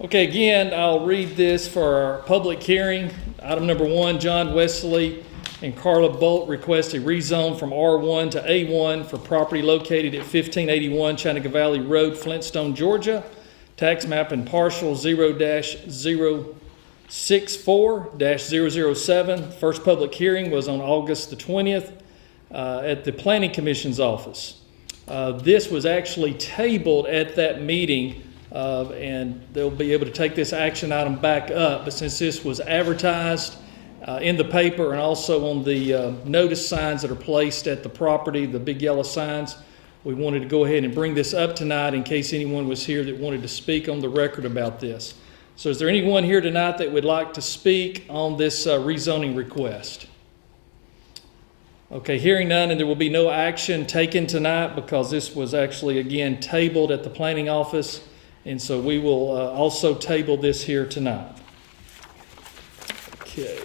Okay, again, I'll read this for our public hearing. Item number 1, John Wesley and Carla Bolt request a rezone from R1 to A1 for property located at 1581 Chattanooga Valley Road, Flintstone, Georgia. Tax map and parcel 0-064-007. First public hearing was on August the 20th at the Planning Commission's office. This was actually tabled at that meeting, and they'll be able to take this action item back up. But since this was advertised in the paper and also on the notice signs that are placed at the property, the big yellow signs, we wanted to go ahead and bring this up tonight in case anyone was here that wanted to speak on the record about this. So is there anyone here tonight that would like to speak on this rezoning request? Okay, hearing none, and there will be no action taken tonight because this was actually, again, tabled at the planning office. And so we will also table this here tonight. Okay.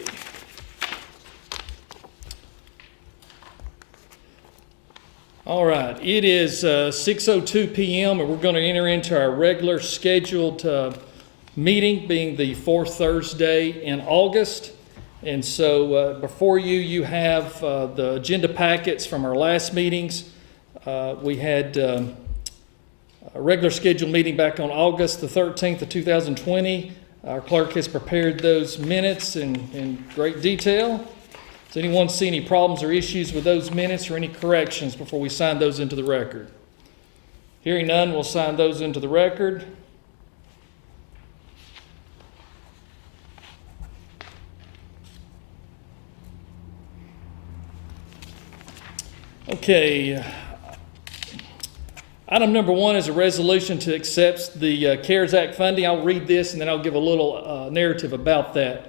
All right, it is 6:02 p.m. and we're going to enter into our regular scheduled meeting, being the fourth Thursday in August. And so before you have the agenda packets from our last meetings. We had a regular scheduled meeting back on August the 13th of 2020. Our clerk has prepared those minutes in great detail. Does anyone see any problems or issues with those minutes or any corrections before we sign those into the record? Hearing none, we'll sign those into the record. Okay. Item number 1 is a resolution to accept the CARES Act funding. I'll read this and then I'll give a little narrative about that.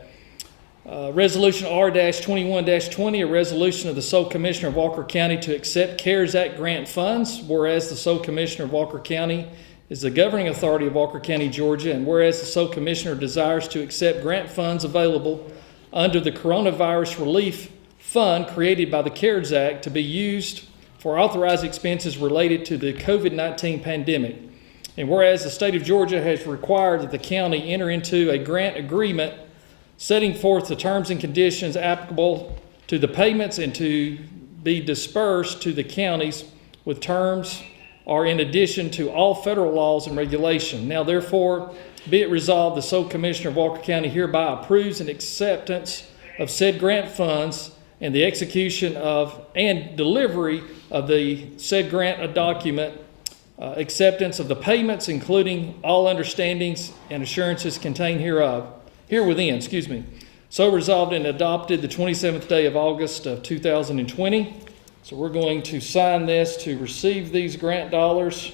Resolution R-21-20, a resolution of the Sole Commissioner of Walker County to accept CARES Act grant funds, whereas the Sole Commissioner of Walker County is the governing authority of Walker County, Georgia, and whereas the Sole Commissioner desires to accept grant funds available under the Coronavirus Relief Fund created by the CARES Act to be used for authorized expenses related to the COVID-19 pandemic. And whereas the state of Georgia has required that the county enter into a grant agreement setting forth the terms and conditions applicable to the payments and to be dispersed to the counties with terms are in addition to all federal laws and regulation. Now therefore, be it resolved, the Sole Commissioner of Walker County hereby approves an acceptance of said grant funds and the execution of and delivery of the said grant document, acceptance of the payments, including all understandings and assurances contained herewithin. So resolved and adopted the 27th day of August of 2020. So we're going to sign this to receive these grant dollars.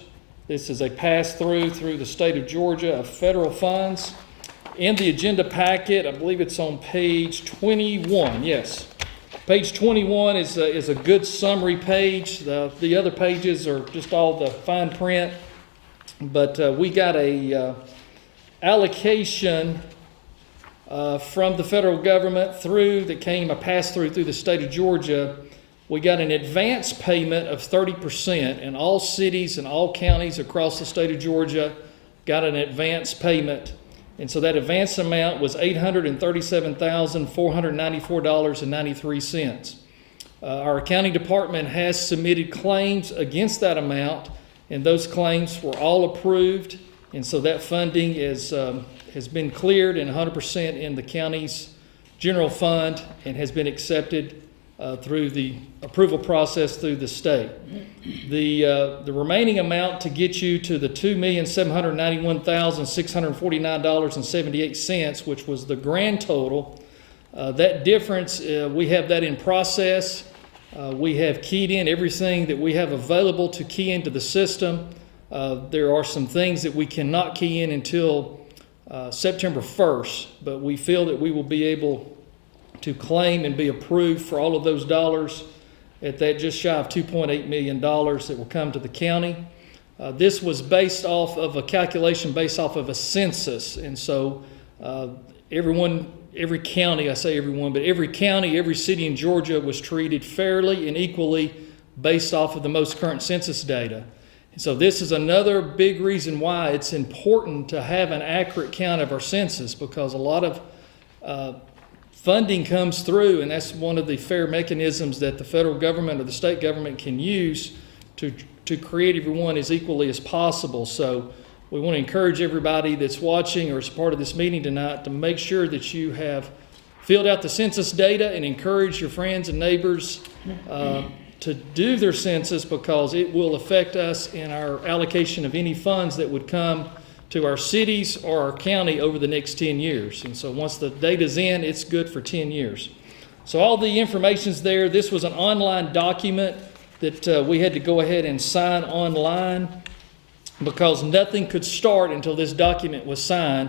This is a pass-through through the state of Georgia of federal funds. In the agenda packet, I believe it's on page 21, yes. Page 21 is a good summary page. The other pages are just all the fine print. But we got a allocation from the federal government that came a pass-through through the state of Georgia. We got an advance payment of 30%, and all cities and all counties across the state of Georgia got an advance payment. And so that advance amount was $837,494.93. Our accounting department has submitted claims against that amount, and those claims were all approved. And so that funding has been cleared and 100% in the county's general fund and has been accepted through the approval process through the state. The remaining amount to get you to the $2,791,649.78, which was the grand total, that difference, we have that in process. We have keyed in everything that we have available to key into the system. There are some things that we cannot key in until September 1st, but we feel that we will be able to claim and be approved for all of those dollars at that just shy of $2.8 million that will come to the county. This was based off of a calculation based off of a census. And so every county, I say everyone, but every county, every city in Georgia was treated fairly and equally based off of the most current census data. So this is another big reason why it's important to have an accurate count of our census, because a lot of funding comes through, and that's one of the fair mechanisms that the federal government or the state government can use to create everyone as equally as possible. So we want to encourage everybody that's watching or is part of this meeting tonight to make sure that you have filled out the census data, and encourage your friends and neighbors to do their census, because it will affect us in our allocation of any funds that would come to our cities or our county over the next 10 years. And so once the data's in, it's good for 10 years. So all the information's there. This was an online document that we had to go ahead and sign online, because nothing could start until this document was signed.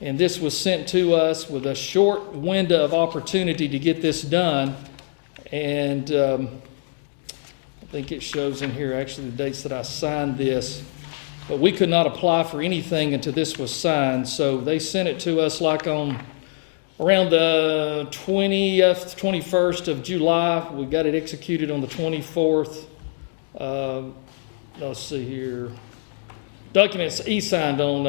And this was sent to us with a short window of opportunity to get this done. And I think it shows in here actually the dates that I signed this. But we could not apply for anything until this was signed. So they sent it to us like on around the 20th, 21st of July. We got it executed on the 24th. Let's see here. Documents e-signed on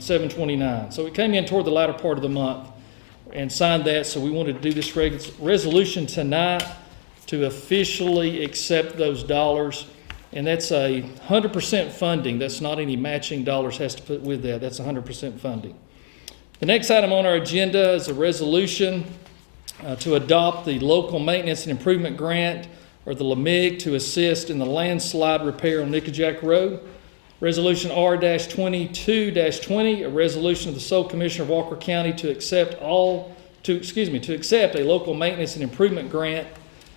7/29. So it came in toward the latter part of the month and signed that. So we wanted to do this resolution tonight to officially accept those dollars. And that's 100% funding. That's not any matching dollars has to put with that. That's 100% funding. The next item on our agenda is a resolution to adopt the Local Maintenance and Improvement Grant, or the LMIG, to assist in the landslide repair on Nickajack Road. Resolution R-22-20, a resolution of the sole commissioner of Walker County to accept a local maintenance and improvement grant,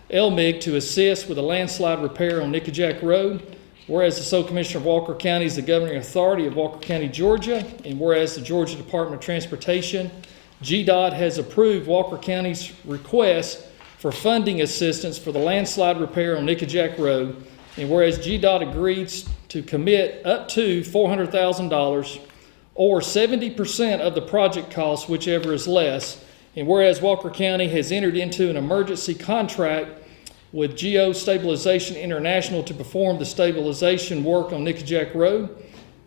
LMIG, to assist with a landslide repair on Nickajack Road. Whereas the sole commissioner of Walker County is the governing authority of Walker County, Georgia, and whereas the Georgia Department of Transportation, GDOT, has approved Walker County's request for funding assistance for the landslide repair on Nickajack Road, and whereas GDOT agrees to commit up to $400,000 or 70% of the project cost, whichever is less, and whereas Walker County has entered into an emergency contract with Geostabilization International to perform the stabilization work on Nickajack Road.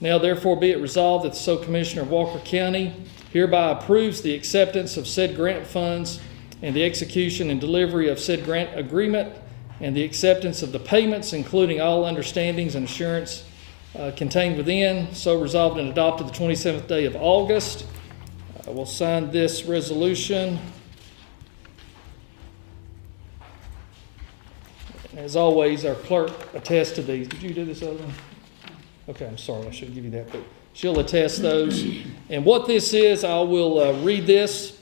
Now therefore be it resolved that the sole commissioner of Walker County hereby approves the acceptance of said grant funds and the execution and delivery of said grant agreement, and the acceptance of the payments, including all understandings and assurance contained within. So resolved and adopted the 27th day of August. We'll sign this resolution. As always, our clerk attests to these. Did you do this other one? Okay, I'm sorry, I should give you that, but she'll attest those. And what this is, I will read this,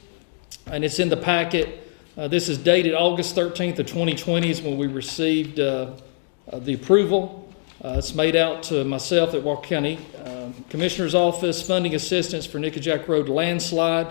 and it's in the packet. This is dated August 13th of 2020 is when we received the approval. It's made out to myself at Walker County Commissioner's Office, funding assistance for Nickajack Road landslide.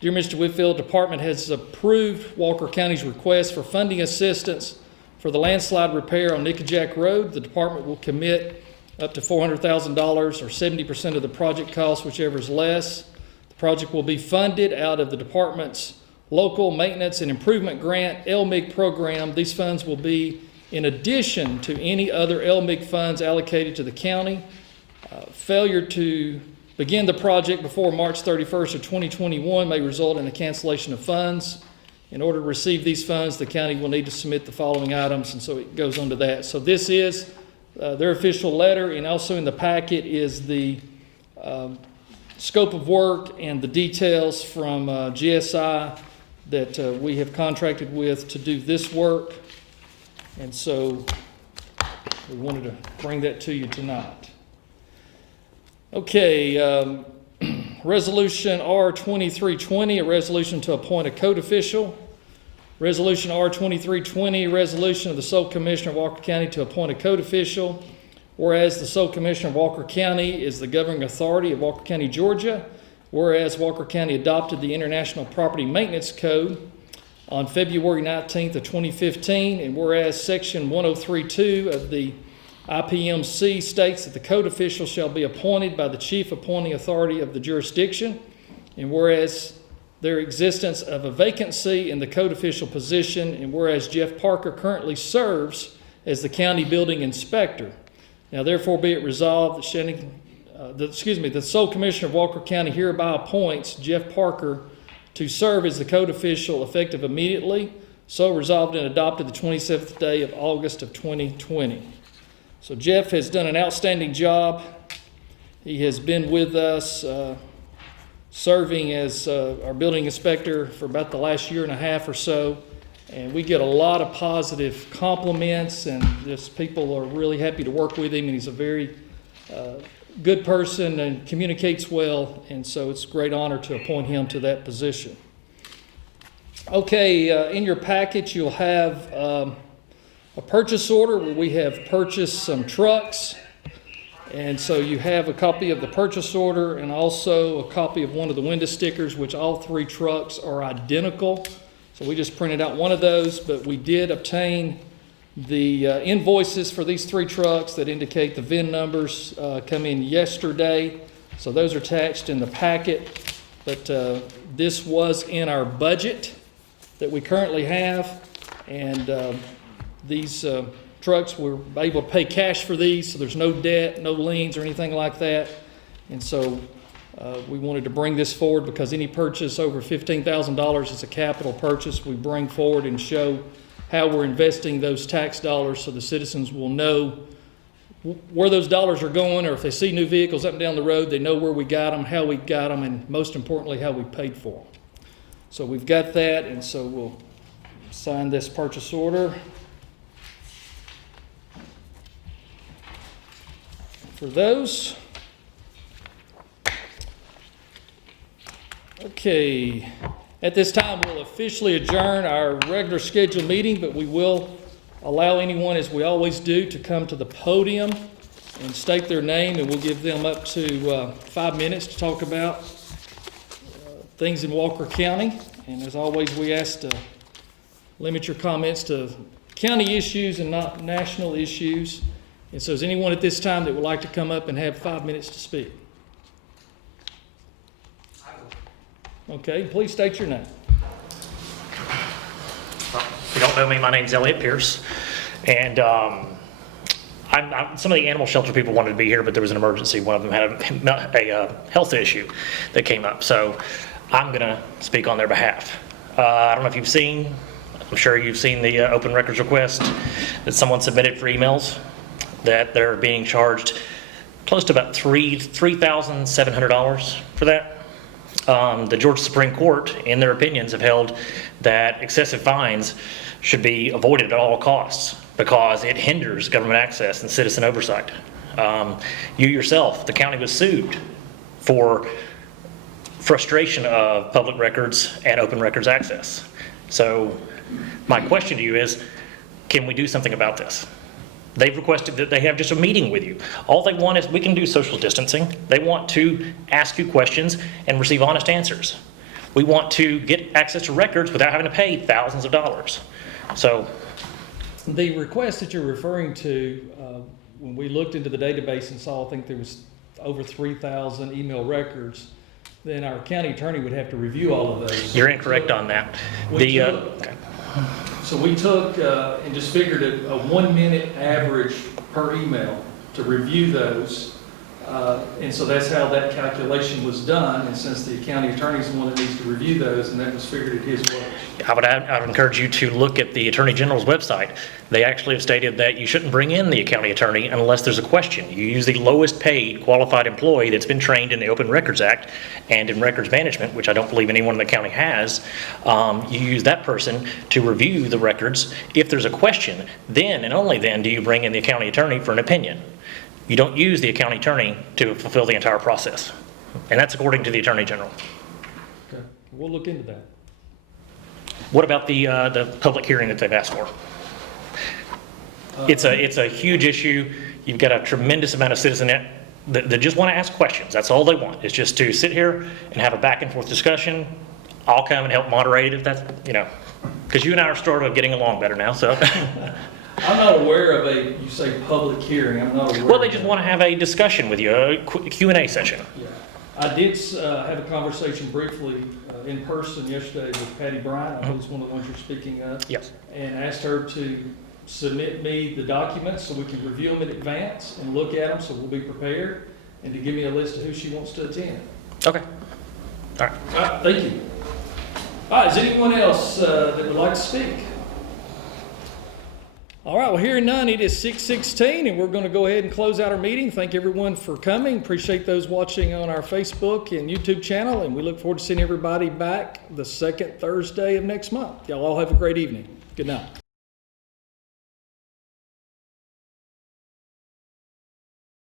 Dear Mr. Whitfield, Department has approved Walker County's request for funding assistance for the landslide repair on Nickajack Road. The department will commit up to $400,000 or 70% of the project cost, whichever is less. The project will be funded out of the department's Local Maintenance and Improvement Grant, LMIG program. These funds will be in addition to any other LMIG funds allocated to the county. Failure to begin the project before March 31st of 2021 may result in the cancellation of funds. In order to receive these funds, the county will need to submit the following items, and so it goes on to that. So this is their official letter, and also in the packet is the scope of work and the details from GSI that we have contracted with to do this work. And so we wanted to bring that to you tonight. Okay, Resolution R-2320, a resolution to appoint a code official. Resolution R-2320, resolution of the sole commissioner of Walker County to appoint a code official. Whereas the sole commissioner of Walker County is the governing authority of Walker County, Georgia. Whereas Walker County adopted the International Property Maintenance Code on February 19th of 2015. And whereas Section 103.2 of the IPMC states that the code official shall be appointed by the chief appointing authority of the jurisdiction. And whereas their existence of a vacancy in the code official position, and whereas Jeff Parker currently serves as the county building inspector. Now therefore be it resolved that the sole commissioner of Walker County hereby appoints Jeff Parker to serve as the code official effective immediately. So resolved and adopted the 27th day of August of 2020. So Jeff has done an outstanding job. He has been with us serving as our building inspector for about the last year and a half or so. And we get a lot of positive compliments, and just people are really happy to work with him. And he's a very good person and communicates well. And so it's a great honor to appoint him to that position. Okay, in your package you'll have a purchase order where we have purchased some trucks. And so you have a copy of the purchase order and also a copy of one of the window stickers, which all three trucks are identical. So we just printed out one of those, but we did obtain the invoices for these three trucks that indicate the VIN numbers come in yesterday. So those are attached in the packet, but this was in our budget that we currently have, and these trucks, we're able to pay cash for these, so there's no debt, no liens or anything like that. And so we wanted to bring this forward because any purchase over $15,000 is a capital purchase. We bring forward and show how we're investing those tax dollars so the citizens will know where those dollars are going, or if they see new vehicles up and down the road, they know where we got them, how we got them, and most importantly, how we paid for them. So we've got that, and so we'll sign this purchase order. For those. Okay, at this time we'll officially adjourn our regular scheduled meeting, but we will allow anyone, as we always do, to come to the podium and state their name, and we'll give them up to 5 minutes to talk about things in Walker County. And as always, we ask to limit your comments to county issues and not national issues. And so is anyone at this time that would like to come up and have 5 minutes to speak? Okay, please state your name. If you don't know me, my name's Elliot Pierce, and some of the animal shelter people wanted to be here, but there was an emergency. One of them had a health issue that came up, so I'm going to speak on their behalf. I don't know if you've seen, I'm sure you've seen the open records request that someone submitted for emails, that they're being charged close to about $3,700 for that. The Georgia Supreme Court, in their opinions, have held that excessive fines should be avoided at all costs because it hinders government access and citizen oversight. You yourself, the county was sued for frustration of public records and open records access. So my question to you is, can we do something about this? They've requested that they have just a meeting with you. All they want is, we can do social distancing. They want to ask you questions and receive honest answers. We want to get access to records without having to pay thousands of dollars. So the request that you're referring to, when we looked into the database and saw, I think there was over 3,000 email records, then our county attorney would have to review all of those. You're incorrect on that. So we took and just figured a 1 minute average per email to review those. And so that's how that calculation was done. And since the county attorney is the one that needs to review those, and that was figured at his wage. I would encourage you to look at the Attorney General's website. They actually have stated that you shouldn't bring in the county attorney unless there's a question. You use the lowest paid qualified employee that's been trained in the Open Records Act and in records management, which I don't believe anyone in the county has. You use that person to review the records. If there's a question, then and only then do you bring in the county attorney for an opinion. You don't use the county attorney to fulfill the entire process. And that's according to the Attorney General. Okay, we'll look into that. What about the public hearing that they've asked for? It's a huge issue. You've got a tremendous amount of citizens that just want to ask questions. That's all they want, is just to sit here and have a back and forth discussion. I'll come and help moderate it if that's, because you and I are sort of getting along better now, so. I'm not aware of you say public hearing. I'm not aware. Well, they just want to have a discussion with you, a Q&A session. Yeah. I did have a conversation briefly in person yesterday with Patty Bryant, who's one of the ones you're speaking of. Yes. And asked her to submit me the documents so we can review them in advance and look at them so we'll be prepared, and to give me a list of who she wants to attend. Okay. All right. All right, thank you. All right, is anyone else that would like to speak? All right, well, hearing none, it is 6:16, and we're going to go ahead and close out our meeting. Thank everyone for coming. Appreciate those watching on our Facebook and YouTube channel, and we look forward to seeing everybody back the second Thursday of next month. Y'all all have a great evening. Good night.